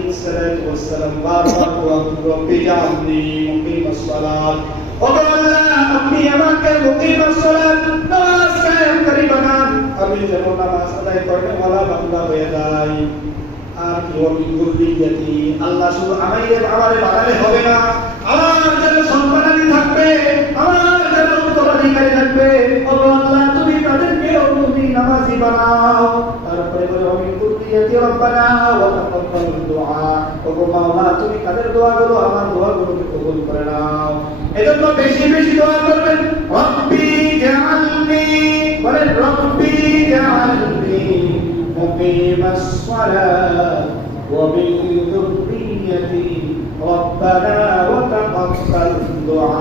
আলাইহিস সালাতু ওয়াস সালাম বারবার দোয়া করতেন, রব্বি জাআলনি মুকিমাস সালাত, ও আল্লাহ আপনি আমাকে মুকিমাস সালাত নামাজ কায়েমকারী বানান, আমি যেন নামাজ আদায় করতে ওয়ালা বান্দা হয়ে যাই। আর কি ওয়ামিন যুররিয়াতি, আল্লাহ শুধু আমারে বানালে হবে না, আমার যেন সন্তানাদি থাকবে, আমার যেন উত্তরাধিকারী থাকবে, ও আল্লাহ তুমি তাদেরকেও তুমি নামাজি বানাও। তারপরে বলে ওয়ামিন যুররিয়াতি রব্বানা ওয়া তাকাব্বাল দুআ, ও মাওলা তুমি তাদের দোয়াগুলো আমার দোয়াগুলোকে কবুল করে নাও। এজন্য বেশি বেশি দোয়া করবেন, রব্বি জাআলনি, বলেন রব্বি জাআলনি মুকিমাস সালাত ওয়া মিন যুররিয়াতি রব্বানা ওয়া তাকাব্বাল দুআ।